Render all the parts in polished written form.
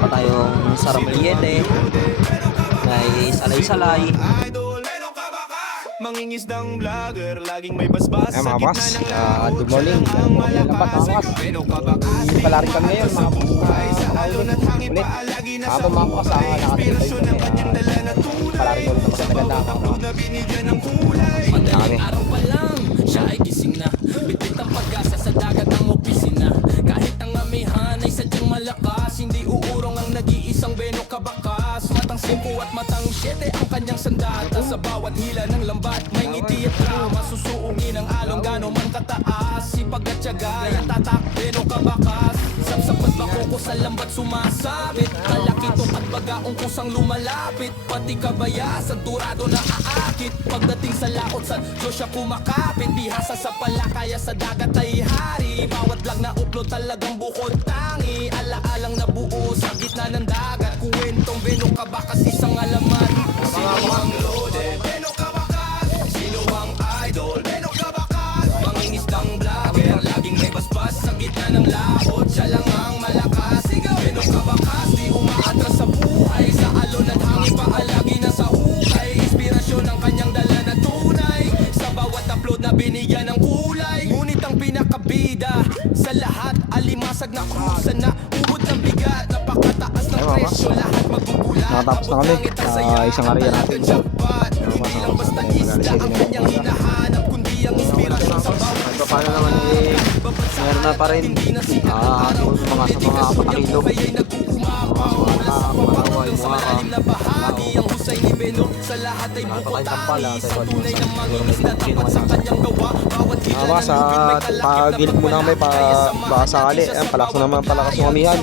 pa tayong Saramuliete, may salay-salay. Mangingisdang vlogger, laging may basbas mga boss, good morning. Lambat mga boss. Hindi pala rin kami ngayon mga boss. Ulit. Mga boss, nakatipay ko. Pala rin ulit na maganda mga boss. Madaling araw pa lang, siya ay gising na. Bitbit ang pag-asa sa dagat ng opisina. Kahit ang amihan ay sadyang malakas, hindi uurong ang nag-iisang Beno kabakas. Matang 5 at matang 7 ang kanyang sandata. Sa bawat hila ng lambat, may ngiti at drama. Susuungin ang along gano'n man kataas. Sipag at tiyaga, yan tatak Beno kabakas. Sapsapat makuko sa lambat sumasabit. Kalakito at bagaong kusang lumalapit. Pati kabaya sa turado na aakit. Pagdating sa laot sa Diyos siya kumakapit. Bihasa sa palakaya sa dagat ay hari. Bawat lag na upload talagang bukod tangi. Alaalang nabuo sa gitna ng dagat. Kuwentong Beno kabakas isang alaman. Sino ang lode? Beno kabakas. Sino ang idol? Beno kabakas. Mangingisdang vlogger, laging may basbas sa gitna ng laot. Siya lang ang malakas. Beno kabakas, di umaatras sa buhay. Sa alon at hangin paalagi na sa hukay. Inspirasyon ang kanyang dala na tunay. Sa bawat upload na binigyan ng kulay. Ngunit ang pinakabida sa lahat, alimasag na krusa na ubod ng bigat. Napakataas ng presyo, lahat magbubulat. Nakatapos na kami sa isang area natin. Hindi lang basta isda ang kanyang hinahanap, kundi ang inspirasyon sa bawat At paano naman meron na pa rin mga patakilog. ang husay ni Beno sa lahat ay bukotangi. Sa tunay ng mangingisda tapat sa kanyang gawa. Bawat hila Mga sa pagilip muna kami baka sakali. Palakas na naman palakas yung amihan.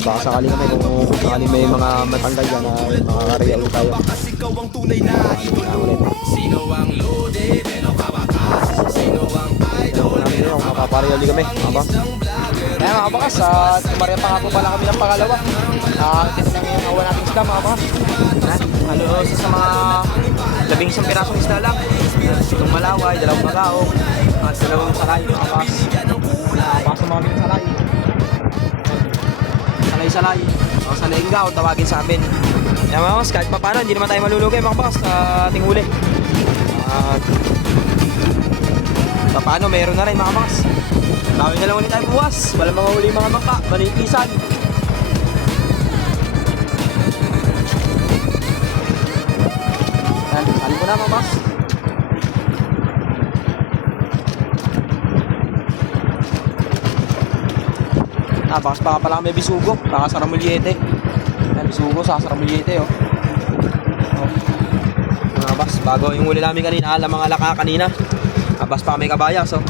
Baka sakali kami kung sakali may mga matanggal dyan na makakareal ulit tayo. ikaw ang tunay na idol. Sino ang lode? Beno kabakas. Sino ang idol? Beno Makapareal ulit kami. Kaya mga bakas, tumarya pa nga po pala kami ng pangalawa. Ito na yung awan nating isda mga bakas. Halo sa mga 11 pirasong isda lang. Itong malaway, 2 magaong, at 2 salay, mga kapas. Baka mga kami salay. Salay-salay. O sa lengga o tawagin sa amin. Kaya mga kapas, kahit pa paano, hindi naman tayo malulugay mga kapas sa ating huli. Paano, meron na rin mga kapas. Dami na lang ulit tayo buwas. Walang mga huli mga bangka, manitisan. Yan, sali mo na mga kapas. Bakas baka pala may bisugo, baka Saramuliete. Yan, bisugo sa Saramuliete, oh. Mga bas, bago yung huli namin kanina, alam mga laka kanina. Bas pa kami kabayas, oh.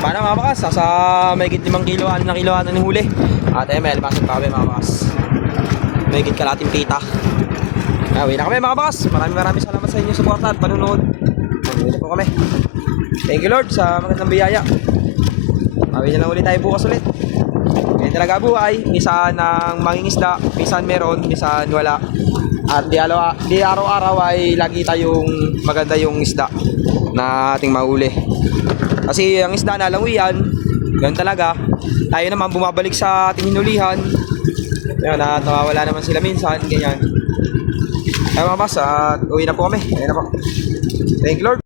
Paano mga bakas, sa may git 5 kilo, 6 na kilo ng huli. At may alimasan pa kami mga bakas. May git kalating pita. Uwi na kami mga bakas. Maraming salamat sa inyo suporta at panunood. Uwi na po kami. Thank you Lord sa magandang biyaya. Uwi na lang ulit tayo bukas ulit. Ganyan talaga buhay. Minsan ng mangingisda, minsan meron, minsan wala. At di araw-araw ay lagi tayong maganda yung isda na ating mahuli. Kasi ang isda na languyan, ganun talaga. Tayo naman bumabalik sa ating hinulihan. Ayun, nawawala naman sila minsan, ganyan. Kaya mga boss, uwi na po kami. Ayun na po. Thank you Lord.